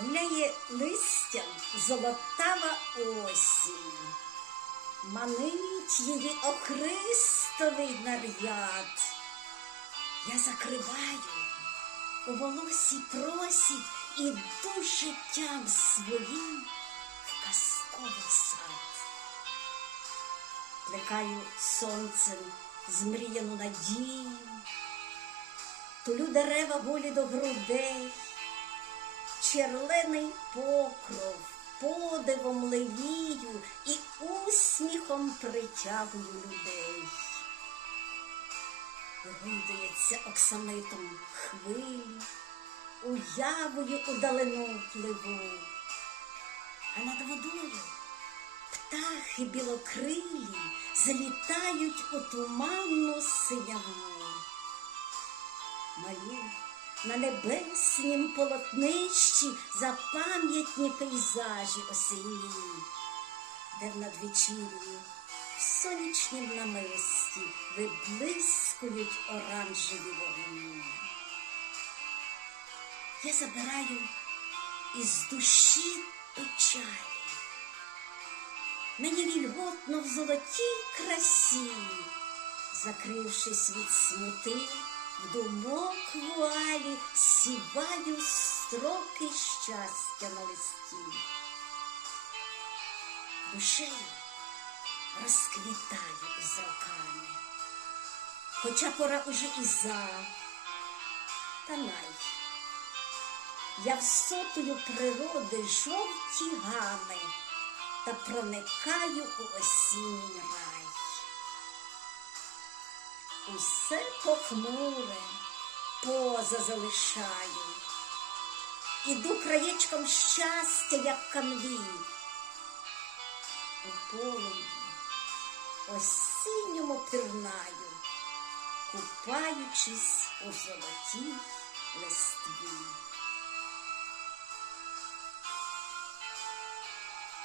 гуляє листям золотава осінь, манить її охристовий наряд. Я закриваю у волосі просі іду життям своїм в казковий сад. Плекаю сонцем змріяну надію, тулю дерева волі до грудей, черлений покров подивом левію і усміхом притягую людей. Вигулюється оксамитом хвилі, уявою удалину пливу, а над водою птахи білокрилі залітають у туманну синяву. Малю на небеснім полотнищі запам'ятні пейзажі осінні, де в надвечір'ї в сонячнім намисті виблискують оранжеві вогні. Я забираю із душі печалі. Мені вільготно в золотій красі, закрившись від смути, думок вуалі сіваю строки щастя на листі. Душею розквітаю із роками, хоча пора уже і за, та най. Я всотую природи жовті гами та проникаю у осінній рай. Усе похмуре поза залишаю, іду краєчком щастя, як канві. У полум'ї осінньому пірнаю, купаючись у золотій листі.